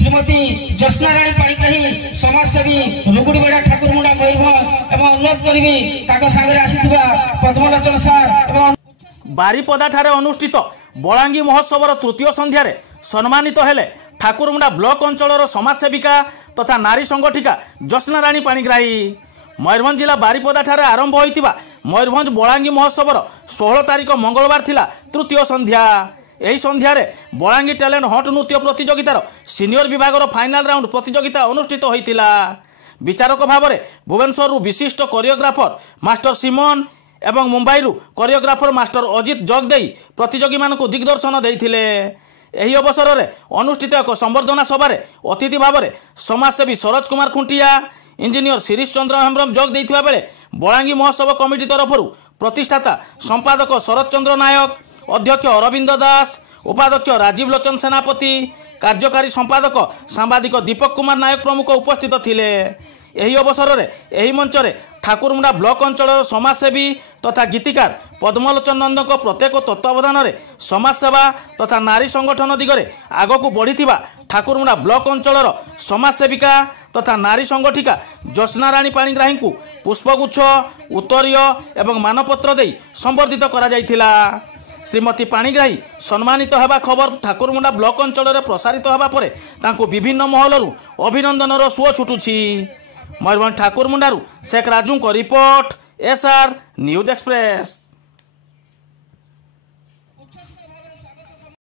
श्रीमती ज्योत्स्ना राणी पाणिग्राही समाजसेवी रुगुड़ीबेड़ा ठाकुरमुंडा मयूरभंज एवं अनुरोध करी ताक सागर आसीथिबा पद्मलोचन सार बारिपदा ठारे अनुष्ठित बलांगी महोत्सवर तृतीय संध्यारे सम्मानित हेले ठाकुरमुंडा ब्लॉक अंचलर समाजसेविका तथा नारी संगठिका ज्योत्स्ना राणी पाणिग्राही। मयूरभंज जिला बारिपदा ठारे आरंभ होइतिबा मयूरभंज बलांगी महोत्सवर 16 तारिख मंगलवार थिला तृतीय संध्या। एही संध्यारे बलांगी टैलेंट हट नृत्य प्रतियोगितार सीनियर विभागर फाइनाल राउंड प्रतियोगिता अनुष्ठित होइतिला। विचारक भावरे भुवनेश्वर विशिष्ट कोरियोग्राफर मास्टर सिमन एवं मुंबई कोरियोग्राफर मास्टर अजित जगदेई प्रतियोगी मानक दिग्दर्शन देइथिले। एही अवसर में अनुष्ठित एक संबर्धना सभारे अतिथि भाव में समाजसेवी सरोज कुमार खुंटिया इंजीनियर शिरीष चंद्र हेम्ब्रम जोग देइथिबा बेले बलांगी महोत्सव कमिटी तरफ प्रतिष्ठाता संपादक शरद चंद्र नायक, अध्यक्ष अरविंद दास, उपाध्यक्ष राजीव लोचन सेनापति, कार्यकारी संपादक सांबादिक दीपक कुमार नायक प्रमुख उपस्थित थिले। एही अवसर में एही मंच में ठाकुरमुंडा ब्लॉक अंचल समाजसेवी तथा गीतिकार पद्मलोचन नंदक प्रत्येक तत्वावधान में समाजसेवा तथा नारी संगठन दिगरे आगक बढ़ी ठाकुरमुंडा ब्लॉक अंचल समाजसेविका तथा नारी संगठिका ज्योत्स्ना राणी पाणिग्राही को पुष्पगुच्छ उत्तरीय एवं मानपत्र दे संबर्धित करा जायथिला। श्रीमती पाणिग्राही सम्मानित होगा खबर ठाकुरमुंडा ब्लॉक अंचल में प्रसारित होगा पर तांको विभिन्न महलरू अभिनंदनर सुओ छुटुछि। मयूरभंज ठाकुरमुंडारू शेख राजू को रिपोर्ट, एसआर न्यूज एक्सप्रेस।